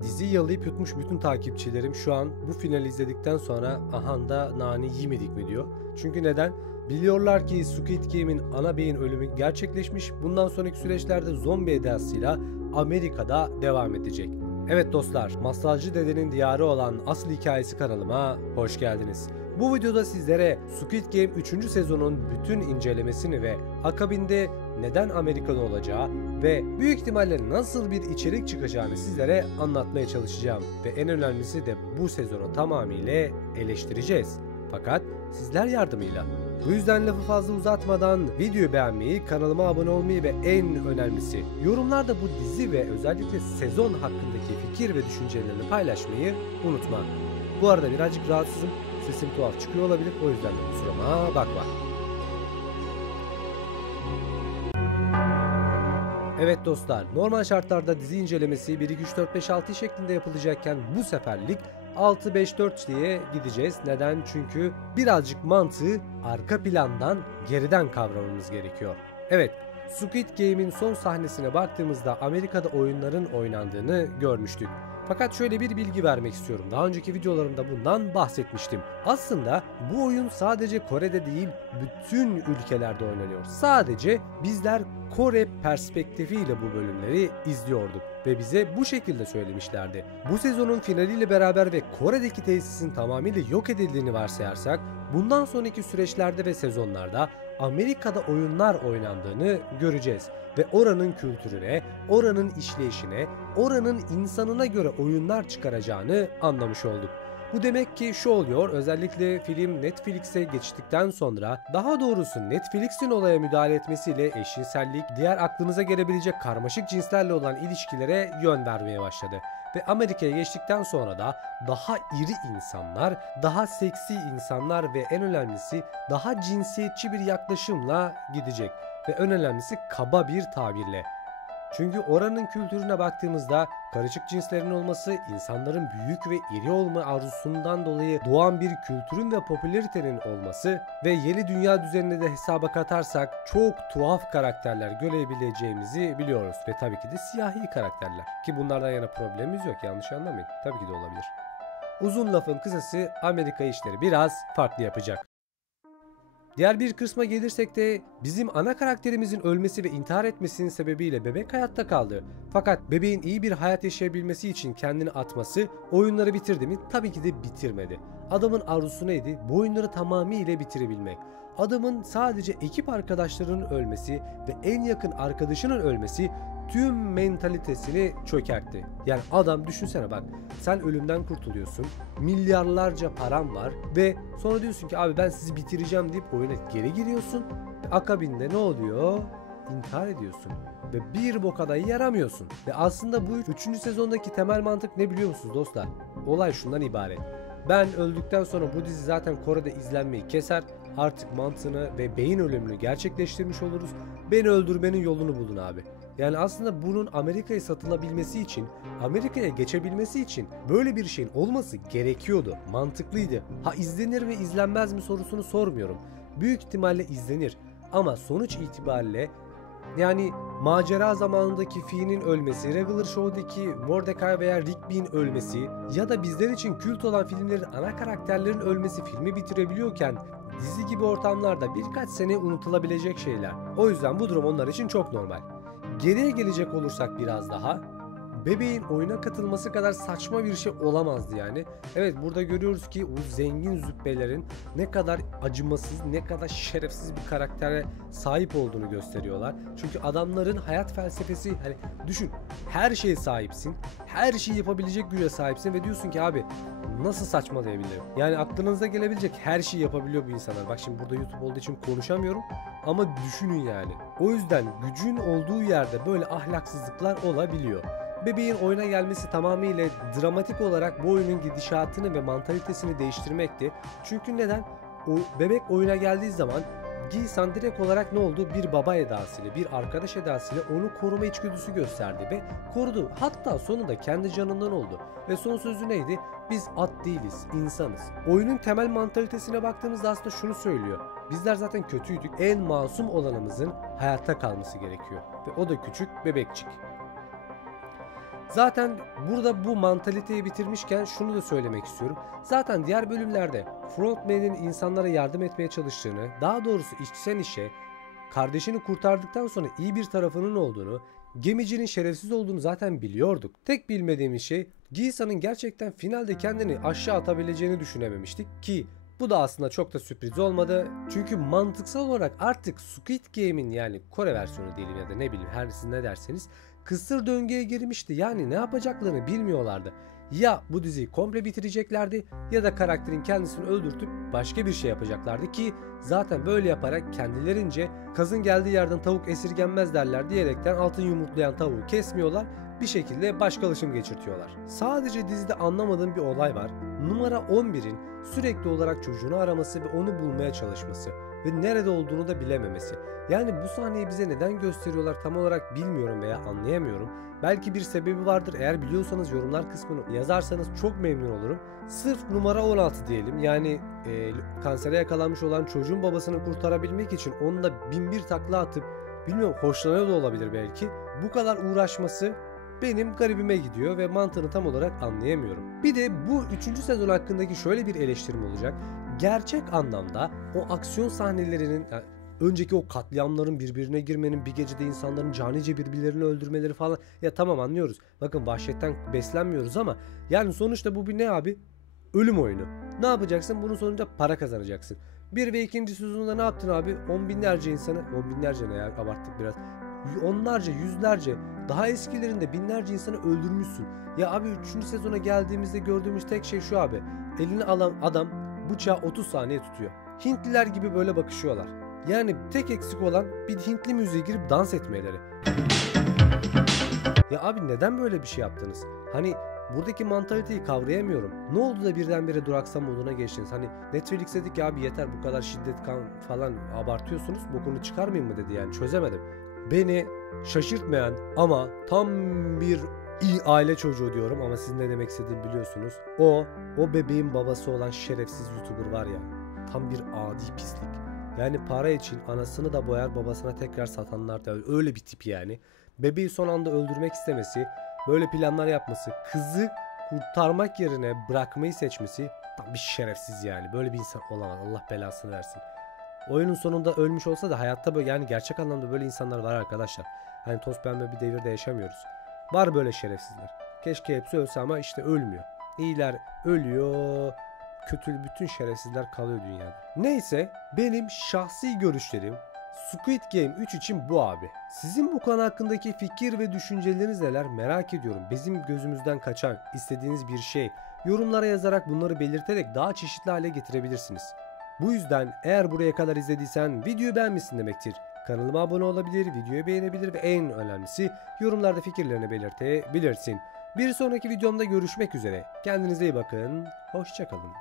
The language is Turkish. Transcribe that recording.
Diziyi yalayıp yutmuş bütün takipçilerim şu an bu finali izledikten sonra aha da nane yemedik mi diyor. Çünkü neden? Biliyorlar ki Squid Game'in ana beyin ölümü gerçekleşmiş. Bundan sonraki süreçlerde zombi edasıyla Amerika'da devam edecek. Evet dostlar, Masalcı Dede'nin diyarı olan Asıl Hikayesi kanalıma hoş geldiniz. Bu videoda sizlere Squid Game 3. sezonun bütün incelemesini ve akabinde neden Amerikalı olacağı ve büyük ihtimalle nasıl bir içerik çıkacağını sizlere anlatmaya çalışacağım. Ve en önemlisi de bu sezonu tamamıyla eleştireceğiz. Fakat sizler yardımıyla. Bu yüzden lafı fazla uzatmadan videoyu beğenmeyi, kanalıma abone olmayı ve en önemlisi yorumlarda bu dizi ve özellikle sezon hakkındaki fikir ve düşüncelerini paylaşmayı unutma. Bu arada birazcık rahatsızım, sesim tuhaf çıkıyor olabilir, o yüzden de kusuruma bakma. Evet dostlar, normal şartlarda dizi incelemesi 1, 2, 3, 4, 5, 6 şeklinde yapılacakken bu seferlik 6, 5, 4 diye gideceğiz. Neden? Çünkü birazcık mantığı arka plandan geriden kavramamız gerekiyor. Evet, Squid Game'in son sahnesine baktığımızda Amerika'da oyunların oynandığını görmüştük. Fakat şöyle bir bilgi vermek istiyorum. Daha önceki videolarımda bundan bahsetmiştim. Aslında bu oyun sadece Kore'de değil, bütün ülkelerde oynanıyor. Sadece bizler Kore perspektifiyle bu bölümleri izliyorduk ve bize bu şekilde söylemişlerdi. Bu sezonun finaliyle beraber ve Kore'deki tesisin tamamıyla yok edildiğini varsayarsak, bundan sonraki süreçlerde ve sezonlarda Amerika'da oyunlar oynandığını göreceğiz ve oranın kültürüne, oranın işleyişine, oranın insanına göre oyunlar çıkaracağını anlamış olduk. Bu demek ki şu oluyor, özellikle film Netflix'e geçtikten sonra, daha doğrusu Netflix'in olaya müdahale etmesiyle eşcinsellik, diğer aklınıza gelebilecek karmaşık cinslerle olan ilişkilere yön vermeye başladı. Ve Amerika'ya geçtikten sonra da daha iri insanlar, daha seksi insanlar ve en önemlisi daha cinsiyetçi bir yaklaşımla gidecek. Ve en önemlisi kaba bir tabirle. Çünkü oranın kültürüne baktığımızda karışık cinslerin olması, insanların büyük ve iri olma arzusundan dolayı doğan bir kültürün ve popülaritenin olması ve yeni dünya düzenini de hesaba katarsak çok tuhaf karakterler görebileceğimizi biliyoruz. Ve tabii ki de siyahi karakterler. Ki bunlardan yana problemimiz yok, yanlış anlamayın. Tabii ki de olabilir. Uzun lafın kısası, Amerika işleri biraz farklı yapacak. Diğer bir kısma gelirsek de bizim ana karakterimizin ölmesi ve intihar etmesinin sebebiyle bebek hayatta kaldı. Fakat bebeğin iyi bir hayat yaşayabilmesi için kendini atması oyunları bitirdi mi? Tabii ki de bitirmedi. Adamın arzusu neydi? Bu oyunları tamamıyla bitirebilmek. Adamın sadece ekip arkadaşlarının ölmesi ve en yakın arkadaşının ölmesi tüm mentalitesini çökertti. Yani adam düşünsene bak, sen ölümden kurtuluyorsun, milyarlarca param var ve sonra diyorsun ki abi ben sizi bitireceğim deyip oyuna geri giriyorsun. Akabinde ne oluyor? İntihar ediyorsun ve bir boka da yaramıyorsun. Ve aslında bu 3. sezondaki temel mantık ne biliyor musunuz dostlar? Olay şundan ibaret. Ben öldükten sonra bu dizi zaten Kore'de izlenmeyi keser. Artık mantığını ve beyin ölümünü gerçekleştirmiş oluruz. Beni öldürmenin yolunu bulun abi. Yani aslında bunun Amerika'ya satılabilmesi için, Amerika'ya geçebilmesi için böyle bir şeyin olması gerekiyordu. Mantıklıydı. Ha izlenir mi izlenmez mi sorusunu sormuyorum. Büyük ihtimalle izlenir. Ama sonuç itibariyle yani macera zamanındaki Fi'nin ölmesi, Regular Show'daki Mordecai veya Rigby'nin ölmesi ya da bizler için kült olan filmlerin ana karakterlerin ölmesi filmi bitirebiliyorken dizi gibi ortamlarda birkaç sene unutulabilecek şeyler. O yüzden bu durum onlar için çok normal. Geriye gelecek olursak biraz daha, bebeğin oyuna katılması kadar saçma bir şey olamazdı yani. Evet, burada görüyoruz ki o zengin züppelerin ne kadar acımasız, ne kadar şerefsiz bir karaktere sahip olduğunu gösteriyorlar. Çünkü adamların hayat felsefesi, hani düşün, her şeye sahipsin, her şeyi yapabilecek güce sahipsin ve diyorsun ki abi nasıl saçmalayabiliyor? Yani aklınıza gelebilecek her şeyi yapabiliyor bu insanlar. Bak şimdi burada YouTube olduğu için konuşamıyorum ama düşünün yani. O yüzden gücün olduğu yerde böyle ahlaksızlıklar olabiliyor. Bebeğin oyuna gelmesi tamamıyla dramatik olarak bu oyunun gidişatını ve mantalitesini değiştirmekti. Çünkü neden? O bebek oyuna geldiği zaman Gi-san direkt olarak ne oldu? Bir baba edasıyla, bir arkadaş edasıyla onu koruma içgüdüsü gösterdi ve korudu. Hatta sonunda kendi canından oldu. Ve son sözü neydi? Biz at değiliz, insanız. Oyunun temel mantalitesine baktığımızda aslında şunu söylüyor. Bizler zaten kötüydük. En masum olanımızın hayatta kalması gerekiyor. Ve o da küçük bebekçik. Zaten burada bu mantaliteyi bitirmişken şunu da söylemek istiyorum. Zaten diğer bölümlerde frontman'in insanlara yardım etmeye çalıştığını, daha doğrusu içten işe kardeşini kurtardıktan sonra iyi bir tarafının olduğunu, gemicinin şerefsiz olduğunu zaten biliyorduk. Tek bilmediğimiz şey Gisa'nın gerçekten finalde kendini aşağı atabileceğini düşünememiştik ki bu da aslında çok da sürpriz olmadı. Çünkü mantıksal olarak artık Squid Game'in, yani Kore versiyonu diyelim ya da ne bileyim, her siz ne derseniz, kısır döngüye girmişti. Yani ne yapacaklarını bilmiyorlardı. Ya bu diziyi komple bitireceklerdi ya da karakterin kendisini öldürtüp başka bir şey yapacaklardı ki zaten böyle yaparak kendilerince kazın geldiği yerden tavuk esirgenmez derler diyerekten altın yumurtlayan tavuğu kesmiyorlar, bir şekilde başkalaşım geçirtiyorlar. Sadece dizide anlamadığım bir olay var. Numara 11'in sürekli olarak çocuğunu araması ve onu bulmaya çalışması ve nerede olduğunu da bilememesi. Yani bu sahneyi bize neden gösteriyorlar tam olarak bilmiyorum veya anlayamıyorum. Belki bir sebebi vardır. Eğer biliyorsanız yorumlar kısmına yazarsanız çok memnun olurum. Sırf numara 16 diyelim, yani kansere yakalanmış olan çocuğun babasını kurtarabilmek için onu da bin bir takla atıp, bilmiyorum, hoşlanıyor da olabilir belki, bu kadar uğraşması benim garibime gidiyor ve mantığını tam olarak anlayamıyorum. Bir de bu 3. sezon hakkındaki şöyle bir eleştirim olacak. Gerçek anlamda o aksiyon sahnelerinin, yani önceki o katliamların, birbirine girmenin, bir gecede insanların canice birbirlerini öldürmeleri falan, ya tamam anlıyoruz. Bakın vahşetten beslenmiyoruz ama yani sonuçta bu bir ne abi? Ölüm oyunu. Ne yapacaksın? Bunun sonunda para kazanacaksın. 1 ve 2. sezonunda ne yaptın abi? On binlerce insanı, on binlerce ne ya, abarttık biraz. Onlarca, yüzlerce, daha eskilerinde binlerce insanı öldürmüşsün. Ya abi 3. sezona geldiğimizde gördüğümüz tek şey şu abi. Eline alan adam bıçağı 30 saniye tutuyor. Hintliler gibi böyle bakışıyorlar. Yani tek eksik olan bir Hintli müziğe girip dans etmeleri. Ya abi neden böyle bir şey yaptınız? Hani buradaki mantaliteyi kavrayamıyorum. Ne oldu da birdenbire duraksama moduna geçtiniz? Hani Netflix dedik ya abi yeter bu kadar şiddet kan falan abartıyorsunuz. Bu konu çıkarmayayım mı dedi, yani çözemedim. Beni şaşırtmayan ama tam bir iyi aile çocuğu diyorum ama sizin ne demek istediğimi biliyorsunuz. O bebeğin babası olan şerefsiz YouTuber var ya, tam bir adi pislik. Yani para için anasını da boyar, babasına tekrar satanlar da öyle bir tip yani. Bebeği son anda öldürmek istemesi, böyle planlar yapması, kızı kurtarmak yerine bırakmayı seçmesi tam bir şerefsiz yani. Böyle bir insan olamaz, Allah belasını versin. Oyunun sonunda ölmüş olsa da hayatta böyle, yani gerçek anlamda böyle insanlar var arkadaşlar. Hani toz pembe bir devirde yaşamıyoruz. Var böyle şerefsizler. Keşke hepsi ölse ama işte ölmüyor. İyiler ölüyor, kötü bütün şerefsizler kalıyor dünyada. Neyse, benim şahsi görüşlerim Squid Game 3 için bu abi. Sizin bu konu hakkındaki fikir ve düşünceleriniz neler merak ediyorum. Bizim gözümüzden kaçan, istediğiniz bir şey yorumlara yazarak bunları belirterek daha çeşitli hale getirebilirsiniz. Bu yüzden eğer buraya kadar izlediysen videoyu beğenmişsin demektir. Kanalıma abone olabilir, videoyu beğenebilir ve en önemlisi yorumlarda fikirlerini belirtebilirsin. Bir sonraki videomda görüşmek üzere. Kendinize iyi bakın. Hoşça kalın.